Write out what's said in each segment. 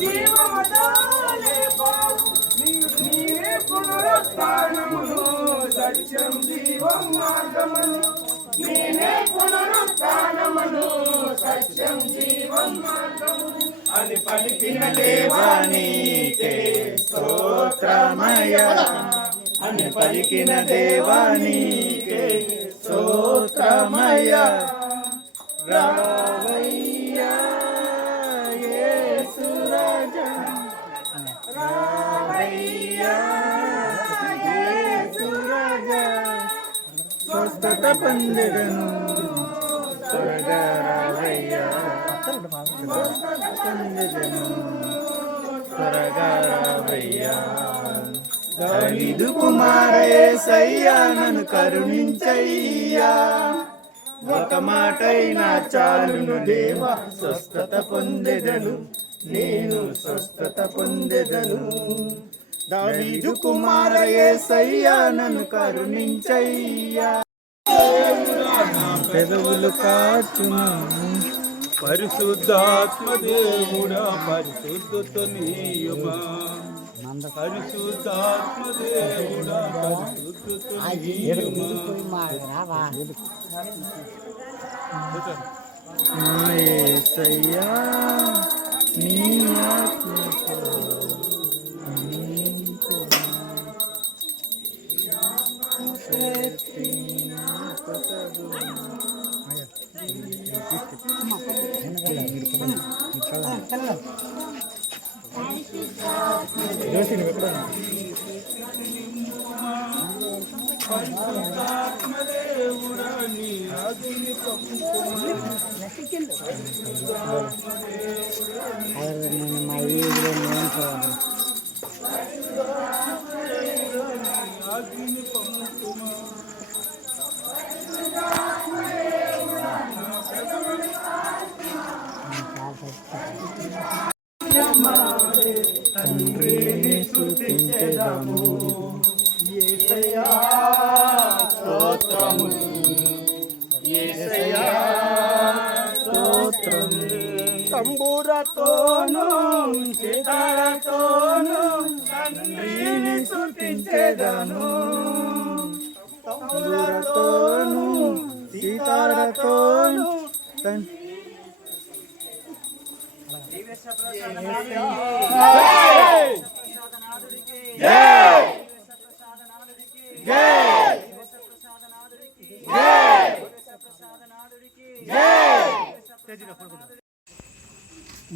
జీవముతో లేపావు, నీవే పునరుత్థానమును సత్యం జీవం మార్గమును, నీవే పునరుత్థానమును సత్యం జీవం మార్గమును అని పలికిన దేవా నీకే స్తోత్రమయ్యా, అని పలికిన దేవా నీకే స్తోత్రమయ్యా. రావయ్యా యేసు రాజా, రావయ్యా యేసు రాజా, స్వస్థత పొందెదను త్వరగా రావయ్యా, స్వస్థత పొందెదను త్వరగా రావయ్యా. దావీదు కుమార యేసయ్యా నన్ను కరుణించయ్యా, ఒక మాటైనా చాలును దేవా స్వస్థత పొందెదను, నేను స్వస్థత పొందెదను. దావీదు కుమార యేసయ్యా నన్ను కరుణించయ్యా, పెదవులు కాచును పరిశుద్ధాత్మ దేవుడా, పరిశుద్ధత నీయుమా, పరిశుద్ధాత్మ దేవుడా, పరిశుద్ధత నీయుమా. యేసయ్యా నీ ఆత్మతో తండ్రిని స్తుతించెదము, యేసయ్యా స్తోత్రము, యేసయ్యా స్తోత్రము. తంబురతోను సితారతోను తండ్రిని స్తుతించెదను, తంబురతోను సితారతోను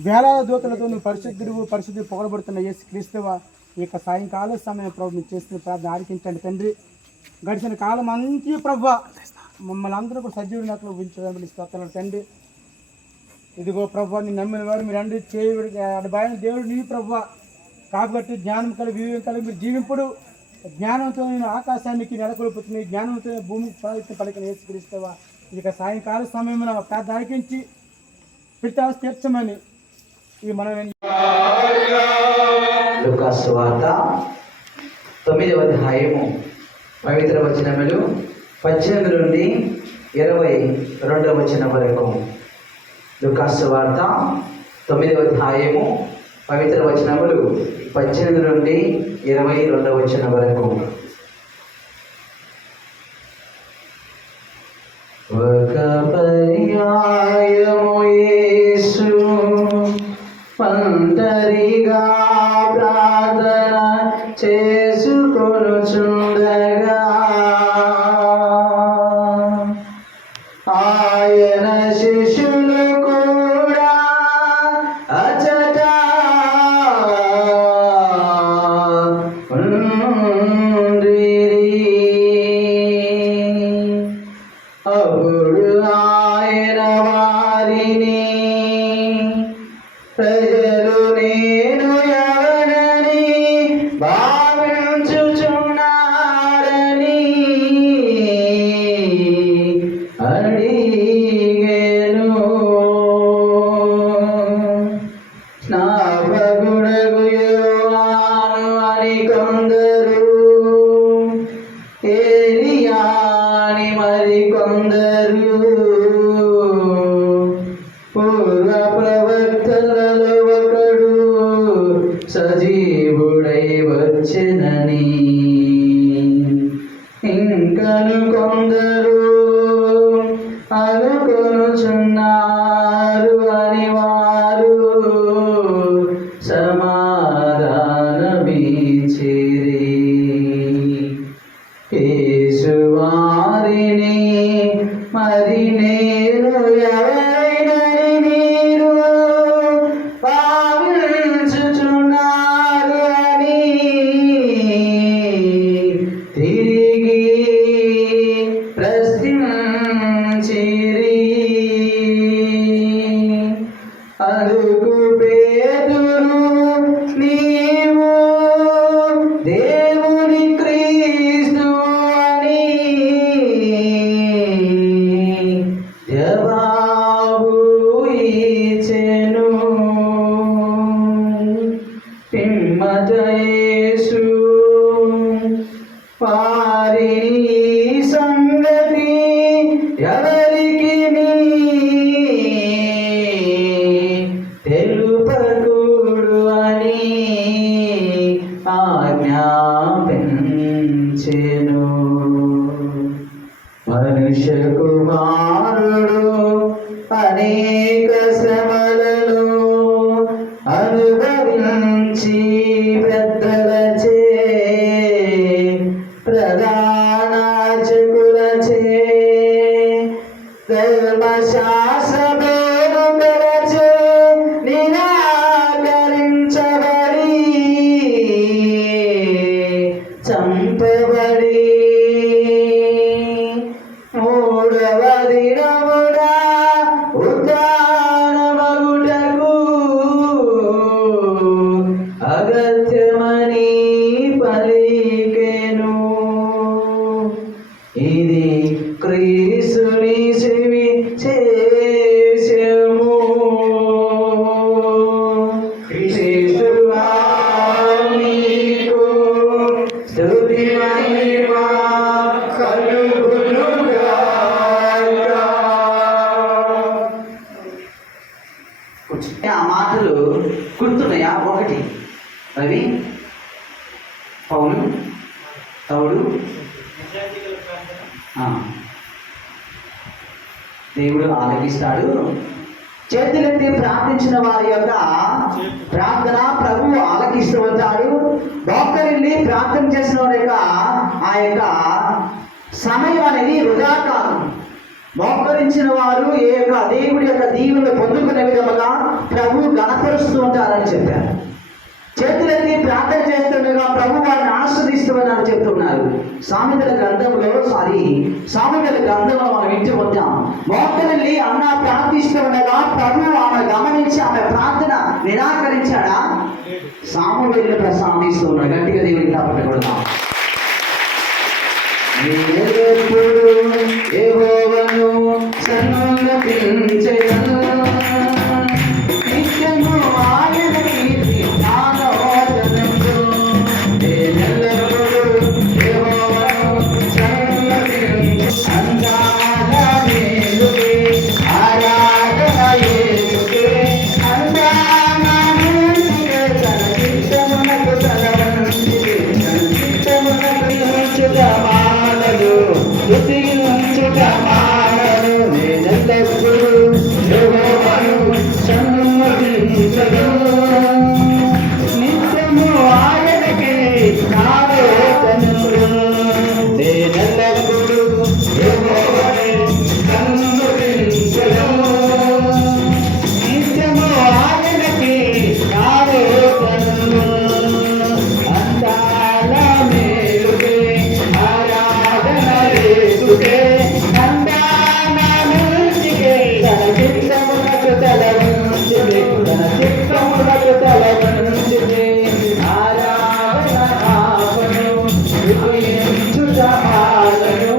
వేలాది దూతలతో నువ్వు పరిశుద్ధి పొగడబడుతున్న యేసు క్రీస్తువా, ఈ యొక్క సాయంకాల సమయం ప్రభు మీరు చేస్తున్న ప్రార్థన ఆలకించండి తండ్రి. గడిచిన కాలం అంతా ప్రభు మమ్మల్ని అందరూ కూడా సజీవులకు ఉంచడానికి ఇస్తున్నాడు తండ్రి. ఇదిగో ప్రభు నీ నమ్మిన వారు మీరు అండి చేయబడి భయం దేవుడు నీ ప్రభు కాబట్టి జ్ఞానం కలిగి వివేకం కలిగి మీరు జీవింపుడు, జ్ఞానంతో నేను ఆకాశానికి నెలకొల్పుతుంది, జ్ఞానంతో భూమికి పలికిన యేసు క్రీస్తువా, ఇక సాయంకాల సమయంలో ప్రార్థన ఆలకించి పితావు తీర్చమని ఈ మనం. లూకాసు వార్త 9వ అధ్యాయము పవిత్ర వచనములు 18 నుండి 22వ వచనం వరకు. లూకాసు వార్త 9వ అధ్యాయము పవిత్ర వచనములు 18 నుండి 22వ వచనం వరకు. ఒక పర్యాయము యేసు ఒంటరిగా ప్రార్థన చేసుకొనుచుండగా ఆయన శిష్యులు కూడా అచట అప్పుడు ఆయన వారిని, ప్రజలు నేను ఎవరని భావించుచున్నారని అడిగెను. స్నాపకుడగు యోహాను అని కొందరు, ఏలియా అని మరి కొందరు, పూర్వ ప్రవక్తలలో ఒకడు సజీవుడై వచ్చెనని ఇంకను కొందరు అనుకొనుచున్నారు అని వారు సమాధానమిచ్చిరి. యేసు వారిని మరి నేను ఎవరైనని మీరు భావించుచున్నారు అని తిరిగి ప్రశ్నించిరి. అందుకు పేతురు, నీవు దేవుని క్రీస్తు అని జవాబు ఇచ్చెను. పిమ్మట యేసు వారిని సంగతి ఎవరికి తెలుపకూడు అని ఆజ్ఞాపించెను. మనుష్య కుమారుడు అనేక శ్రమలను అనుభవించి పెద్దలచే ప్రధానార్చకులచే ధర్మశాస్త్రబోధకులచే నిరాకరించబడి చంపబడి మూడవ దినమున ఉద్ధానమగుటకు అగత్యమని పలికెను. ఇది క్రీస్తుని సువిశేషము. క్రీస్తువా నీకు స్తుతి మహిమ కలుగునుగాక. ఆ మాటలు గుర్తున్నాయా? ఒకటి అవి పౌలు తౌడు దేవుడు ఆలకిస్తాడు. చేతులెత్తి ప్రార్థించిన వారి యొక్క ప్రార్థన ప్రభువు ఆలకిస్తూ ఉంటాడు. డాక్టర్ని ప్రార్థన చేసిన వారి యొక్క ఆ యొక్క సమయం అనేది వృధా కాదు. మోకరించిన వారు ఏ యొక్క దేవుడి యొక్క దీవెనలు పొందుకునే విధముగా ప్రభు గణపరుస్తూ ఉంటారని చెప్పారు. చేతులెత్తి ప్రార్థన చేస్తుండగా ప్రభు వారిని ఆస్వాదిస్తామని చెప్తున్నారు. సామెతల గ్రంథంలో మనం ఇంటి వద్దాం. మోకరిల్లి అన్న ప్రార్థిస్తూ ఉండగా ప్రభు ఆమె గమనించి ఆమె ప్రార్థన నిరాకరించాడా? సామువేలును ప్రసాదిస్తూ ఉన్నాడు. గట్టిగా దేవుడికి తప్పకూడదాం. యెహోవాను సన్నుతించెదను, నిత్యము ఆయన కీర్తి నాలోచనలో. నేనెల్లప్పుడూ యెహోవాను సన్నుతించెదను. అందాల మేలుకే ఆరాధన యేసుకే, అందానముకే తన చిత్తమునకు తలవంచితే, తన చిత్తమునకు ఉంచుదమానలు స్తుతించుదమానలు. నేనెల్లప్పుడూ యెహోవాను సన్నుతించెదను, నిత్యము ఆయనకే నాలోచనలు. నేనెల్లప్పుడూ యెహోవాను సన్నుతించెదను, నిత్యము ఆయనకే నాలోచనలు. అందాల మేలుకే ఆరాధన యేసుకే, అందానముకే తన చిత్తమునకు తలవంచితే, తన చిత్తమునకు తలవంచితే. ఆరాధన ఆపను స్తుతించుట మానను,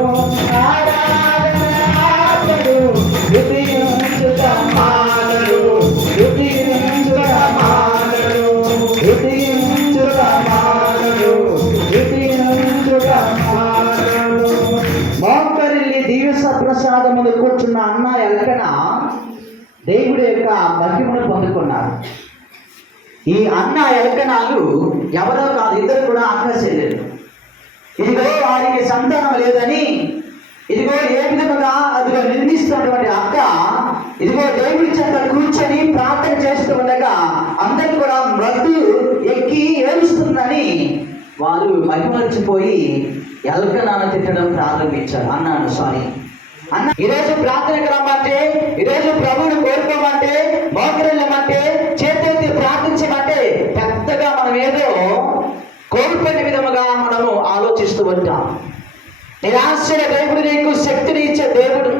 ఆరాధన ఆపను స్తుతించుట మానను, స్తుతించుట మానను, స్తుతించుట మానను, స్తుతించుట మానను. మోకరిల్లి దివ్య ప్రసాదమును కూర్చున్న అన్న ఎలకన దేవుడి యొక్క మహిమను పొందుకున్నారు. ఈ అన్న ఎలకనాలు ఎవరో కాదు, ఇద్దరు కూడా అక్క చెల్లెలు. ఇదిగో వారికి సంతానం లేదని ఇదిగో ఏ విధముగా అదిగో నిందిస్తున్నటువంటి అక్క ఇదిగో దేవుడి చెంత కూర్చొని ప్రార్థన చేస్తూ ఉండగా అందరూ కూడా మృదు ఎక్కి ఏడుస్తుందని వారు మహిమర్చిపోయి ఎల్కనాను తిట్టడం ప్రారంభించారు. అన్న ఈరోజు ప్రార్థనకు రమ్మంటే, ఈరోజు ప్రభువుని కోరుకోమంటే, మోకరిల్లమంటే, చేతులెత్తి ప్రార్థించమంటే పెద్దగా మనం ఏదో కోల్పోయిన విధముగా మనము ఆలోచిస్తూ ఉంటాం. నిరాశ్చర్య దేవుడు నీకు శక్తిని ఇచ్చే దేవుడు.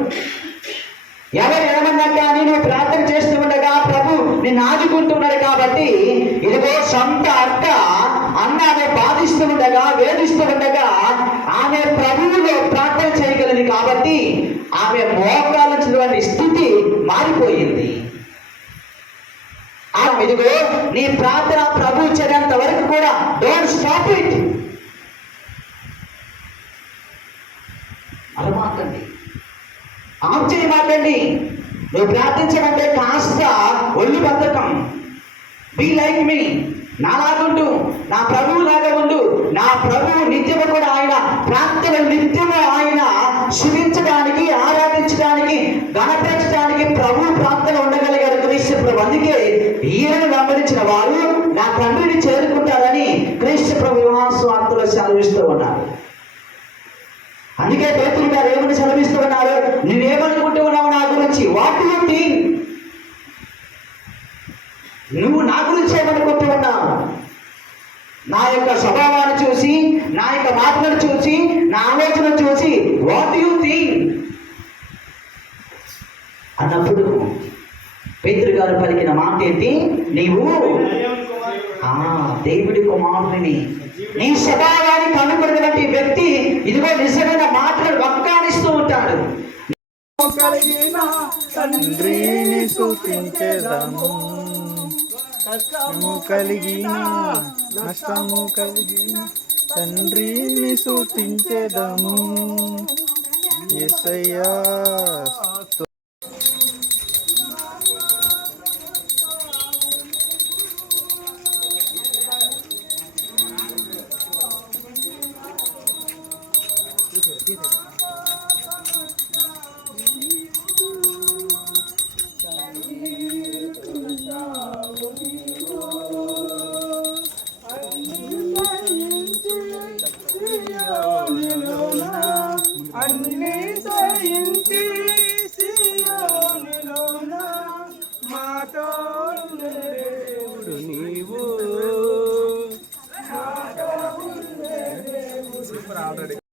ఎవరు ఏమన్నా కానీ నువ్వు ప్రార్థన చేస్తూ ఉండగా ప్రభు నిన్ను ఆదుకుంటున్నాడు. కాబట్టి ఇదిగో సొంత అక్క అన్నాను బాధిస్తూ ఉండగా, వేధిస్తూ ఉండగా ఆమె ప్రభువులో ప్రార్థన చేయగలిగింది. కాబట్టి ఆమె మోకాల్చినటువంటి స్థితి మారిపోయింది. ఇదిగో నీ ప్రార్థన ప్రభు చేరేంత వరకు కూడా డోంట్ స్టాప్ ఇట్. అలమాకండి, ఆఫ్ చేయమాకండి. నువ్వు ప్రార్థించమంటే కాస్త ఒళ్ళు బద్ధకం. బీ లైక్ మీ, నాలాగుండు, నా ప్రభువు లాగా ఉండు. నా ప్రభువు నిత్యము కూడా ఆయన ప్రార్థన నిత్యము ఆయన శుభించడానికి, ఆరాధించడానికి, గణపరచడానికి ప్రభు ప్రార్థన ఉండగలిగాడు క్రీస్తు ప్రభు. అందుకే ఈయనను వెంబడించిన వారు నా తండ్రిని చేరుకుంటారని క్రీస్తు ప్రభు యోహాను సెలవిస్తూ ఉన్నారు. అందుకే పేతురు గారు ఏమని సెలవిస్తూ ఉన్నారు? నువ్వేమనుకుంటూ ఉన్నావు నా గురించి? What you think? నువ్వు నా గురించి ఏమనుకుంటూ ఉన్నావు? నా యొక్క స్వభావాన్ని చూసి, నా యొక్క మాటలను చూసి, నా ఆలోచన చూసి వాట్ యు థింక్ అన్నప్పుడు పేతురు గారు పలికిన మాట ఏంటి? నీవు దేవుడి కుమారుని, నీ స్వభావానికి అనుకున్నటువంటి వ్యక్తి ఇదిగో నిజమైన మాటలు వక్కానిస్తూ ఉంటాడు. తండ్రిని స్తుతించెదము, కష్టము కలిగిన నష్టము కలిగిన తండ్రిని స్తుతించెదము. యేసయ్యా అన్ని సహించి సియోనులోన మాతో దేవుడు నీవు.